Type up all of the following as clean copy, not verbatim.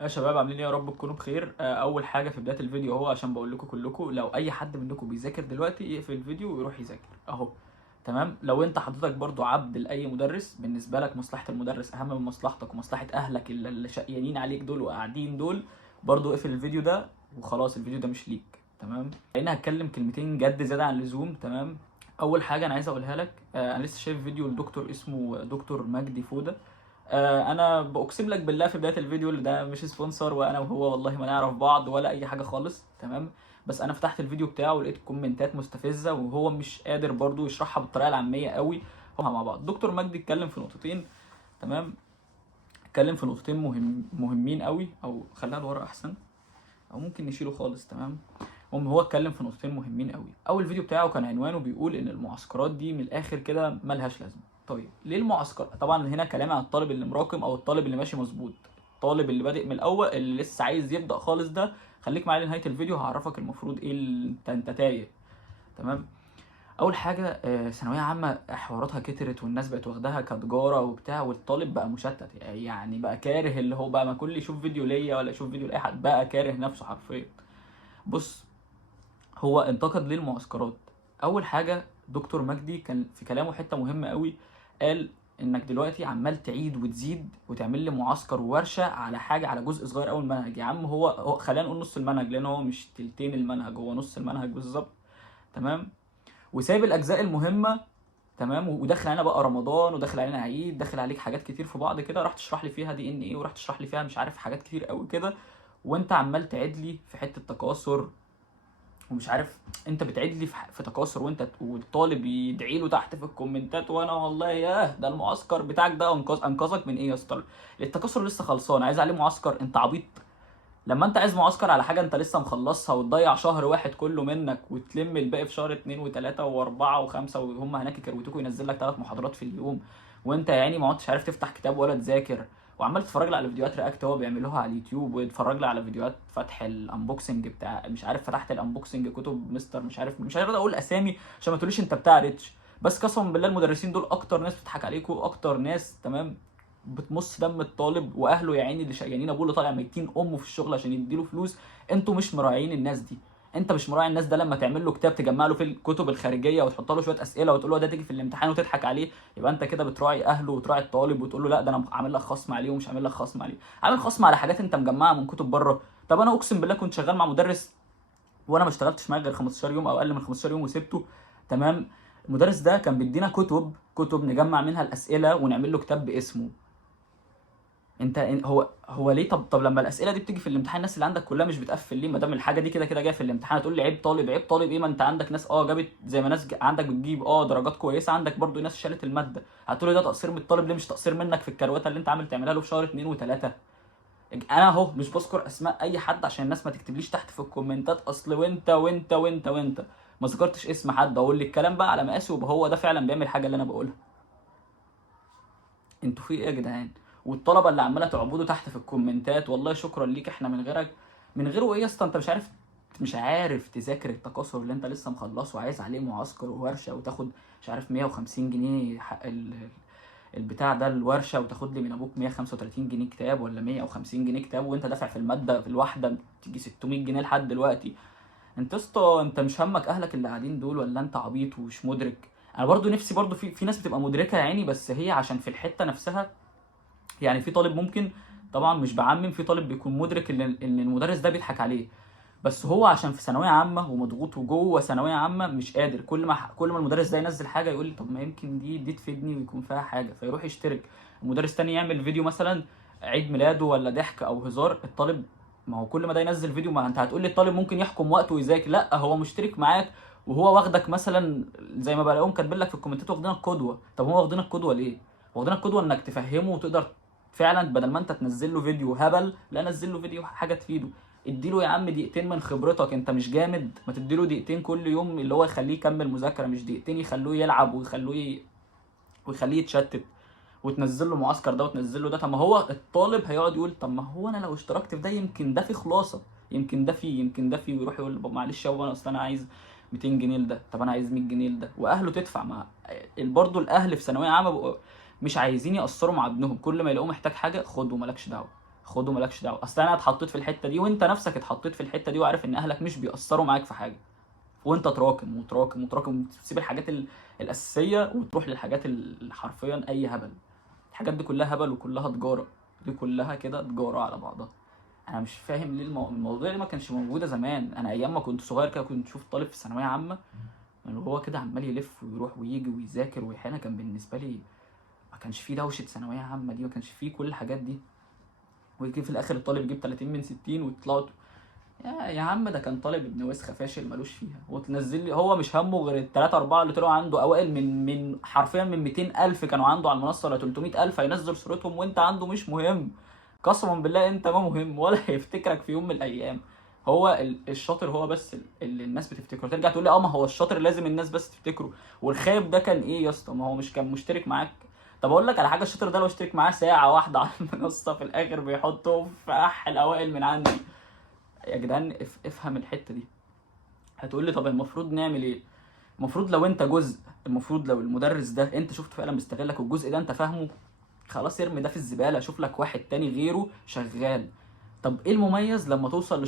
يا شباب عاملين ايه؟ يا رب تكونوا بخير. اول حاجه في بدايه الفيديو اهو عشان بقول لكم كلكم لو اي حد منكم بيذاكر دلوقتي يقفل الفيديو ويروح يذاكر اهو. تمام. لو انت حضرتك برضو عبد لاي مدرس، بالنسبه لك مصلحه المدرس اهم من مصلحتك ومصلحه اهلك اللي شقيانين عليك دول وقاعدين دول، برضو اقفل الفيديو ده وخلاص. الفيديو ده مش ليك. تمام. لان هتكلم كلمتين جد زياده عن اللزوم. تمام. اول حاجه انا عايز اقولها لك، انا لسه شايف فيديو لدكتور اسمه دكتور مجدي فوده. انا باقسم لك بالله في بدايه الفيديو اللي ده مش سبونسر، وانا وهو والله ما نعرف بعض ولا اي حاجه خالص. تمام. بس انا فتحت الفيديو بتاعه ولقيت كومنتات مستفزه وهو مش قادر برضو يشرحها بالطريقه العاميه قوي. هما مع بعض دكتور مجدي اتكلم في نقطتين. تمام. اتكلم في نقطتين مهمين قوي، او خليها لورا احسن، او ممكن نشيله خالص. تمام. هو اتكلم في نقطتين مهمين قوي. اول فيديو بتاعه كان عنوانه بيقول ان المعسكرات دي من الاخر كده ملهاش لازمه. طيب ليه المعسكر؟ طبعا هنا كلامي عن الطالب اللي مراكم او الطالب اللي ماشي مظبوط. الطالب اللي بادئ من الاول اللي لسه عايز يبدا خالص ده، خليك معايا لنهايه الفيديو هعرفك المفروض ايه اللي انت تايه. تمام. اول حاجه، ثانويه عامه حواراتها كترت والناس بقت واخداها كتجاره وبتاع، والطالب بقى مشتت، يعني بقى كاره، اللي هو بقى ما كل يشوف فيديو ليا ولا يشوف فيديو لاي حد بقى كاره نفسه حرفيا. بص، هو انتقد ليه المعسكرات؟ اول حاجه دكتور مجدي كان في كلامه حته مهمه قوي. قال انك دلوقتي عمال تعيد وتزيد وتعمل لي معسكر وورشه على حاجه، على جزء صغير قوي من المنهج. يا عم هو خلينا نقول نص المنهج، لان هو مش تلتين المنهج، هو نص المنهج بالظبط. تمام. وسايب الاجزاء المهمه. تمام. وداخل علينا بقى رمضان وداخل علينا عيد، داخل عليك حاجات كتير في بعض كده، راح تشرح لي فيها دي ان ايه، وراح تشرح لي فيها مش عارف حاجات كتير قوي كده. وانت عمال تعيد لي في حته تكاثر ومش عارف. انت بتعيد لي في تكاثر، وانت والطالب يدعي له تحت في الكومنتات، وانا والله ياه ده المعسكر بتاعك ده انقذك من ايه يا اسطى؟ التكاثر لسه خلصان عايز عليه معسكر؟ انت عبيط. لما انت عايز معسكر على حاجه انت لسه مخلصها وتضيع شهر واحد كله منك وتلم الباقي في شهر اتنين وتلاته واربعه وخمسه، وهم هناك يكروتوك وينزل لك 3 محاضرات في اليوم، وانت يا عيني ما عدتش عارف تفتح كتاب ولا تذاكر، وعمال تتفرج لي على فيديوهات رياكت هو بيعملوها على اليوتيوب، ويتفرج لي على فيديوهات فتح الانبوكسنج بتاع مش عارف، فتحت الانبوكسنج كتب مستر مش عارف، مش عارف اقول اسامي عشان ما تقوليش انت بتاع ريتش. بس قسما بالله المدرسين دول اكتر ناس بتضحك عليكم، اكتر ناس تمام بتمص دم الطالب واهله يا عيني اللي شقيانين، ابوه اللي طالع ميتين امه في الشغل عشان يديله فلوس. انتوا مش مراعيين الناس دي. انت مش مراعي الناس ده. لما تعمل له كتاب تجمع له في الكتب الخارجيه وتحط له شويه اسئله وتقول له ده تيجي في الامتحان وتضحك عليه، يبقى انت كده بتراعي اهله وتراعي الطالب وتقول له لا ده انا عامل لك خصم عليه ومش عامل لك خصم عليه، عامل خصم على حاجات انت مجمعها من كتب بره. طب انا اقسم بالله كنت شغال مع مدرس وانا ما اشتغلتش معاه غير 15 يوم او اقل من 15 يوم وسبته. تمام. المدرس ده كان بيدينا كتب نجمع منها الاسئله ونعمل له كتاب باسمه. انت هو ليه؟ طب لما الاسئله دي بتيجي في الامتحان الناس اللي عندك كلها مش بتقفل ليه؟ ما دام الحاجه دي كده كده جايه في الامتحان هتقول لي عيب طالب؟ عيب طالب ايه؟ ما انت عندك ناس جابت زي ما ناس عندك بتجيب درجات كويسه، عندك برضو ناس شالت الماده. هتقول لي ده تقصير من الطالب؟ ليه مش تقصير منك في الكروته اللي انت عامل تعملها له في شهر اتنين وتلاته؟ انا اهو مش بذكر اسماء اي حد عشان الناس ما تكتبليش تحت في الكومنتات اصل وانت وانت وانت وانت. ما ذكرتش اسم حد، اقول لي الكلام بقى على مقاسي ويبقى هو ده فعلا بيعمل حاجه اللي انا بقولها. انتوا في ايه يا جدعان؟ والطلبه اللي عماله تعبدوا تحت في الكومنتات والله شكرا ليك، احنا من غيرك. من غيره ايه يا اسطى؟ انت مش عارف تذاكر التكاثر اللي انت لسه مخلصه وعايز عليه معسكر وورشه وتاخد مش عارف 150 جنيه حق البتاع ده الورشه، وتاخد لي من ابوك 135 جنيه كتاب ولا 150 جنيه كتاب، وانت دافع في الماده في الواحده تيجي 600 جنيه لحد دلوقتي. انت يا اسطى انت مش همك اهلك اللي قاعدين دول؟ ولا انت عبيط ومش مدرك؟ انا برضو نفسي برضو في ناس بتبقى مدركه يا عيني، بس هي عشان في الحته نفسها. يعني في طالب ممكن، طبعا مش بعمم، في طالب بيكون مدرك ان المدرس ده بيضحك عليه، بس هو عشان في ثانويه عامه ومضغوط وجوه ثانويه عامه مش قادر. كل ما المدرس ده ينزل حاجه يقول لي طب ما يمكن دي تفيدني ويكون فيها حاجه، فيروح يشترك. المدرس تاني يعمل فيديو مثلا عيد ميلاده ولا ضحك او هزار، الطالب ما هو كل ما ده ينزل فيديو، ما انت هتقول لي الطالب ممكن يحكم وقته ويذاكر؟ لا، هو مشترك معاك وهو واخدك مثلا زي ما بلاقيهم كاتبين لك في الكومنتات واخدينك قدوه. طب هو واخدينك قدوه ليه؟ واخدينك قدوه انك تفهمه وتقدر فعلا، بدل ما انت تنزل له فيديو هبل لا نزل له فيديو حاجه تفيده. اديله يا عم دقيقتين من خبرتك، انت مش جامد؟ ما تديله دقيقتين كل يوم اللي هو يخليه يكمل مذاكره، مش دقيقتين يخلوه يلعب ويخليه يتشتت. وتنزل له معسكر ده وتنزل له ده. طب ما هو الطالب هيقعد يقول طب ما هو انا لو اشتركت في ده يمكن ده فيه خلاصه، يمكن ده فيه ويروح يقول معلش يابا انا اصل انا عايز 200 جنيه لده، طب انا عايز 100 جنيه لده، واهله تدفع. مع برضه الاهل في ثانويه عامه بقوا مش عايزين يقصروا مع ابنهم، كل ما يلاقوه محتاج حاجه خد ومالكش دعوه، خده مالكش دعوه. اصل انا اتحطيت في الحته دي وانت نفسك اتحطيت في الحته دي، وعارف ان اهلك مش بيأثروا معاك في حاجه، وانت تراكم وتراكم وتراكم، تسيب الحاجات الاساسيه وتروح للحاجات حرفيا اي هبل. الحاجات دي كلها هبل وكلها تجاره، دي كلها كده تجاره على بعضها. انا مش فاهم ليه الموضوع اللي ما كانش موجوده زمان. انا ايام ما كنت صغير كده كنت اشوف طالب في ثانويه عامه اللي هو كده عمال يلف ويروح ويجي ويذاكر ويحل، كان بالنسبه لي ما كانش فيه دوشه ثانويه عامه دي، ما كانش فيه كل الحاجات دي. ويجي في الاخر الطالب يجيب 30 من 60 ويطلعوا يا عم ده كان طالب ابن وسخه فاشل ملوش فيها، وتنزل لي هو مش همه غير الثلاثه اربعه اللي طلعوا عنده اوائل من حرفيا من 200,000 كانوا عنده على المنصه ولا 300,000 هينزل صورتهم وانت عنده مش مهم. قسما بالله انت ما مهم ولا هيفتكرك في يوم من الايام. هو الشاطر هو بس اللي الناس بتفتكره. ترجع تقول لي اه ما هو الشاطر لازم الناس بس تفتكره، والخايب ده كان ايه يا اسطى؟ ما هو مش كان مشترك معاك؟ طب اقول لك على حاجه، الشاطر ده لو اشترك معاه ساعه واحده على المنصه في الاخر بيحطه في الاوائل من عندي. يا جدعان افهم الحته دي. هتقول لي طب المفروض نعمل ايه؟ المفروض لو انت جزء، المفروض لو المدرس ده انت شفت فعلا بيستغلك والجزء ده انت فاهمه، خلاص ارمي ده في الزباله، شوف لك واحد تاني غيره شغال. طب ايه المميز لما توصل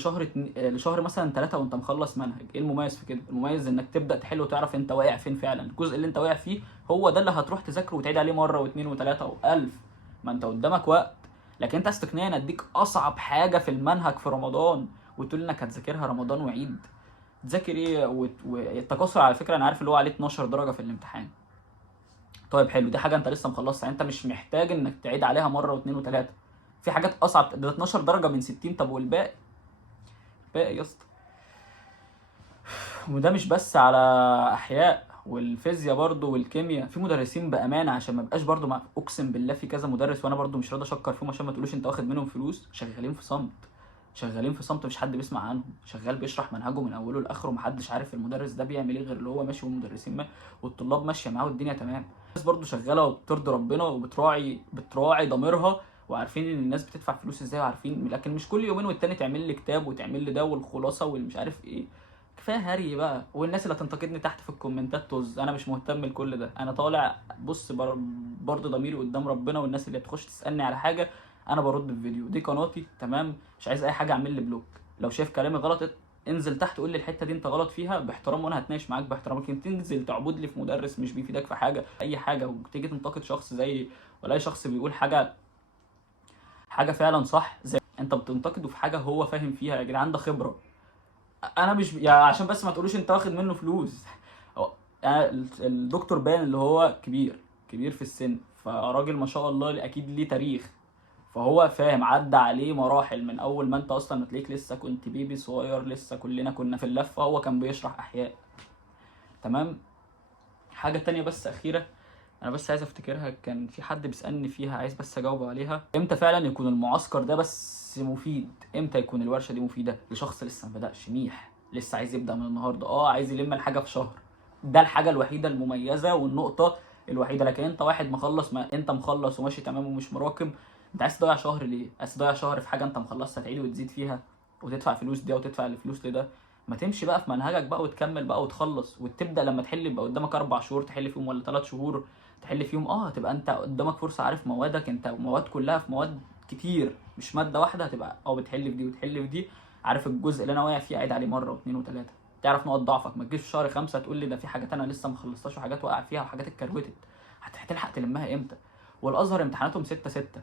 لشهر مثلا 3 وانت مخلص منهج؟ ايه المميز في كده؟ المميز انك تبدا تحل وتعرف انت واقع فين فعلا. الجزء اللي انت واقع فيه هو ده اللي هتروح تذاكره وتعيد عليه مره واثنين وثلاثه والف. ما انت قدامك وقت. لكن انت عايز تقنعني اديك اصعب حاجه في المنهج في رمضان وتقول انك هتذاكرها رمضان وعيد؟ تذاكر ايه؟ والتكاثر على فكره انا عارف اللي هو عليه 12 درجه في الامتحان. طيب حلو، دي حاجه انت لسه مخلصها، يعني انت مش محتاج انك تعيد عليها مره واثنين وثلاثه. في حاجات اصعب، ده 12 درجه من 60. طب والباقي؟ باقي يا اسطى. وده مش بس على احياء، والفيزياء برضو والكيمياء. في مدرسين بامانه عشان ما بقاش برضو اقسم بالله في كذا مدرس وانا برضو مش راضي اشكر فيهم عشان ما تقولوش انت واخد منهم فلوس، شغالين في صمت. شغالين في صمت، مش حد بيسمع عنهم. شغال بيشرح منهجه من اوله لاخره، محدش عارف المدرس ده بيعمل ايه غير اللي هو ماشي والمدرسين والطلاب ماشيه معاه والدنيا تمام. الناس برضو شغاله وبترضي ربنا وبتراعي ضميرها، وعارفين ان الناس بتدفع فلوس ازاي وعارفين. لكن مش كل يومين والتاني تعمل لي كتاب وتعمل لي ده والخلاصه والمش عارف ايه. كفايه هري بقى. والناس اللي هتنتقدني تحت في الكومنتات طز، انا مش مهتم لكل ده. انا طالع بص برضه ضميري قدام ربنا، والناس اللي بتخش تسالني على حاجه انا برد بفيديو. دي قناتي تمام، مش عايز اي حاجه اعمل لي بلوك. لو شايف كلامي غلط انزل تحت قول لي الحته دي انت غلط فيها باحترام وانا هتناقش معاك باحترام. لكن تنزل تعبد لي في مدرس مش بيفيدك في حاجه اي حاجه، وتيجي تنتقد شخص زي ولا اي شخص بيقول حاجه فعلا صح، زي انت بتنتقده في حاجه هو فاهم فيها. يا جدعان ده خبره. انا مش يعني عشان بس ما تقولوش انت واخد منه فلوس. يعني الدكتور باين اللي هو كبير في السن، فراجل ما شاء الله اكيد ليه تاريخ، فهو فاهم عدى عليه مراحل من اول ما انت اصلا هتلاقيك لسه كنت بيبي صغير، لسه كلنا كنا في اللفه، هو كان بيشرح احياء. تمام. حاجه تانية بس اخيره انا بس عايز افتكرها، كان في حد بيسالني فيها عايز بس اجاوب عليها. امتى فعلا يكون المعسكر ده بس مفيد؟ امتى يكون الورشه دي مفيده لشخص لسه ما بداش ميح، لسه عايز يبدا من النهارده، عايز يلم الحاجه في شهر؟ ده الحاجه الوحيده المميزه والنقطه الوحيده. لكن انت واحد مخلص، ما انت مخلص وماشي تمام ومش مراكم، انت عايز تضيع شهر ليه؟ عايز تضيع شهر في حاجه انت مخلصها تعيد وتزيد فيها وتدفع فلوس دي وتدفع الفلوس لده؟ ما تمشي بقى في منهجك بقى وتكمل بقى وتخلص وتبدا. لما تحل يبقى قدامك 4 شهور تحل فيهم ولا 3 شهور تحل فيهم، هتبقى انت قدامك فرصه عارف موادك. انت مواد كلها في مواد كتير مش ماده واحده، هتبقى بتحل في دي وتحل في دي، عارف الجزء اللي انا واقع فيه عيد عليه مره واثنين وثلاثه، تعرف نقط ضعفك. ما تجيش في شهر 5 تقول لي ده في حاجات انا لسه ما خلصتهاش وحاجات واقع فيها وحاجات اتكروتت. هتلحق تلمها امتى؟ والازهر امتحاناتهم 6/6.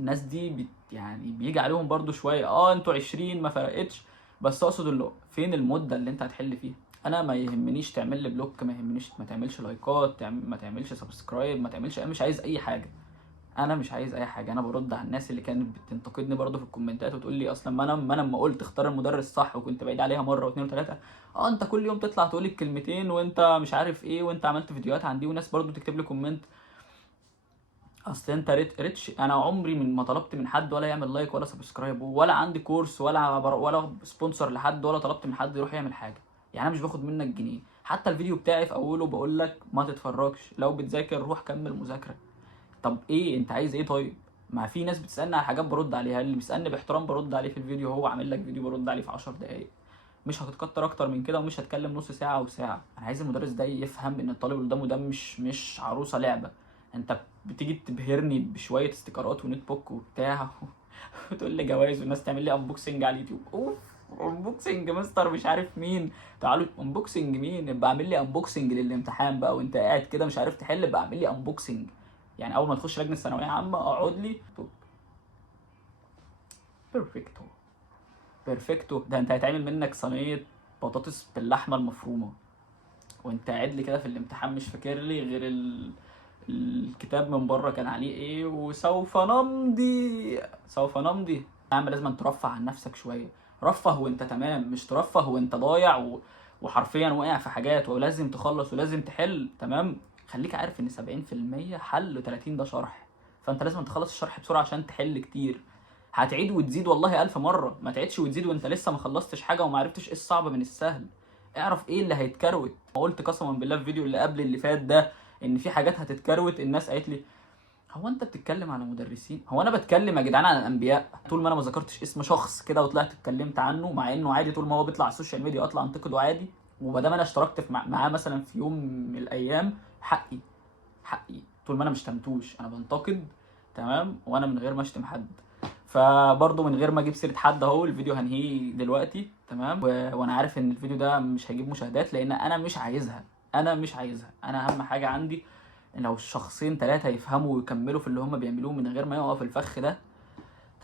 الناس دي يعني بيجي عليهم برضو شويه. انتوا 20 ما فرقتش، بس اقصد اللي فين المده اللي انت هتحل فيها. انا ما يهمنيش تعمل لي بلوك، ما يهمنيش ما تعملش لايكات، ما تعملش سبسكرايب، ما تعملش، انا مش عايز اي حاجه. انا مش عايز اي حاجه. انا برد على الناس اللي كانت بتنتقدني برضو في الكومنتات وتقول لي اصلا ما انا لما قلت اختار المدرس صح وكنت بعيد عليها مره واثنين وثلاثه، انت كل يوم تطلع تقول لي الكلمتين وانت مش عارف ايه وانت عملت فيديوهات عندي. وناس برضو تكتب لي كومنت اصل انت ريتش. انا عمري ما طلبت من حد ولا يعمل لايك ولا سبسكرايب ولا عندي كورس ولا سبونسر لحد ولا طلبت من حد يروح يعمل حاجه. يعني انا مش باخد منك جنيه. حتى الفيديو بتاعي في اوله بقول لك ما تتفرجش، لو بتذاكر روح كمل مذاكره. طب ايه انت عايز ايه؟ طيب ما في ناس بتسالني على حاجات برد عليها، اللي بيسالني باحترام برد عليه في الفيديو، هو عامل لك فيديو برد عليه في 10 دقائق. مش هتتكتر اكتر من كده ومش هتكلم نص ساعه او ساعه. انا عايز المدرس ده يفهم ان الطالب اللي قدامه ده مش عروسه لعبه، انت بتيجي تبهرني بشويه استيكرات ونوت بوك وبتاع وتقول لي جوائز والناس تعمل لي انبوكسنج على اليوتيوب. اوف، انبوكسنج مستر مش عارف مين، تعالوا انبوكسنج مين؟ ابقى اعمل لي انبوكسنج للامتحان بقى وانت قاعد كده مش عارف تحل، ابقى اعمل لي انبوكسنج. يعني اول ما تخش لجنه ثانويه عامه اقعد لي بيرفكتو بيرفكتو. ده انت هيتعمل منك صينيه بطاطس باللحمه المفرومه وانت قاعد لي كده في الامتحان مش فاكر لي غير الكتاب من بره كان عليه ايه، وسوف نمضي سوف نمضي. يا عم لازم ترفه عن نفسك شويه، رفه وانت تمام، مش ترفه وانت ضايع وحرفيا واقع في حاجات ولازم تخلص ولازم تحل. تمام، خليك عارف ان 70% حل و30 ده شرح، فانت لازم تخلص الشرح بسرعه عشان تحل كتير. هتعيد وتزيد والله 1000 مرة، ما تعيدش وتزيد وانت لسه ما خلصتش حاجة وما عرفتش ايه الصعب من السهل. اعرف ايه اللي هيتكروت. قلت قسما بالله في الفيديو اللي قبل اللي فات ده ان في حاجات هتتكروت. الناس قالت لي هو انت بتتكلم على مدرسين؟ هو انا بتكلم يا جدعان عن الانبياء؟ طول ما انا ما ذكرتش اسم شخص كده وطلعت اتكلمت عنه، مع انه عادي طول ما هو بيطلع على السوشيال ميديا اطلع انتقده عادي، وما دام انا اشتركت معاه مثلا في يوم من الايام، حقي طول ما انا مش شتمتوش انا بنتقد. تمام، وانا من غير ما اشتم حد. فبرضه من غير ما اجيب سيره حد اهو الفيديو هنهيه دلوقتي. تمام، وانا عارف ان الفيديو ده مش هيجيب مشاهدات لان انا مش عايزها. انا اهم حاجه عندي ان لو الشخصين 3 يفهموا ويكملوا في اللي هم بيعملوه من غير ما يقعوا في الفخ ده.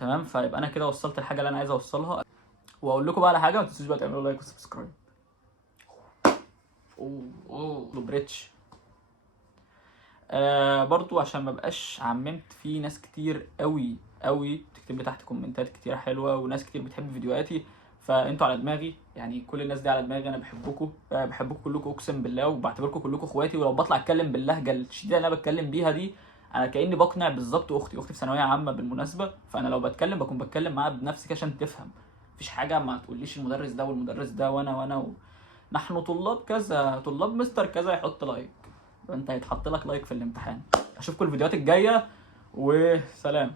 تمام، فيبقى انا كده وصلت الحاجه اللي انا عايز اوصلها. واقول لكم بقى على حاجه، ما تنسوش بقى تعملوا لايك وسبسكرايب. اوه بريتش. برضو عشان ما بقاش عممت، في ناس كتير قوي بتكتب لي تحت كومنتات كتير حلوه وناس كتير بتحب فيديوهاتي، فانتوا على دماغي. يعني كل الناس دي على دماغي، انا بحبكم بحبكم كلكم اقسم بالله، وبعتبركم كلكم اخواتي. ولو بطلع اتكلم باللهجه الشديده اللي انا بتكلم بيها دي، انا كاني بقنع بالظبط اختي في ثانويه عامه بالمناسبه. فانا لو بتكلم بكون بتكلم معاها بنفسي كده عشان تفهم. مفيش حاجه ما تقوليش المدرس ده والمدرس ده وانا نحن طلاب كذا، طلاب مستر كذا يحط لايك، انت هيتحط لك لايك في الامتحان. اشوفكم الفيديوهات الجايه وسلام.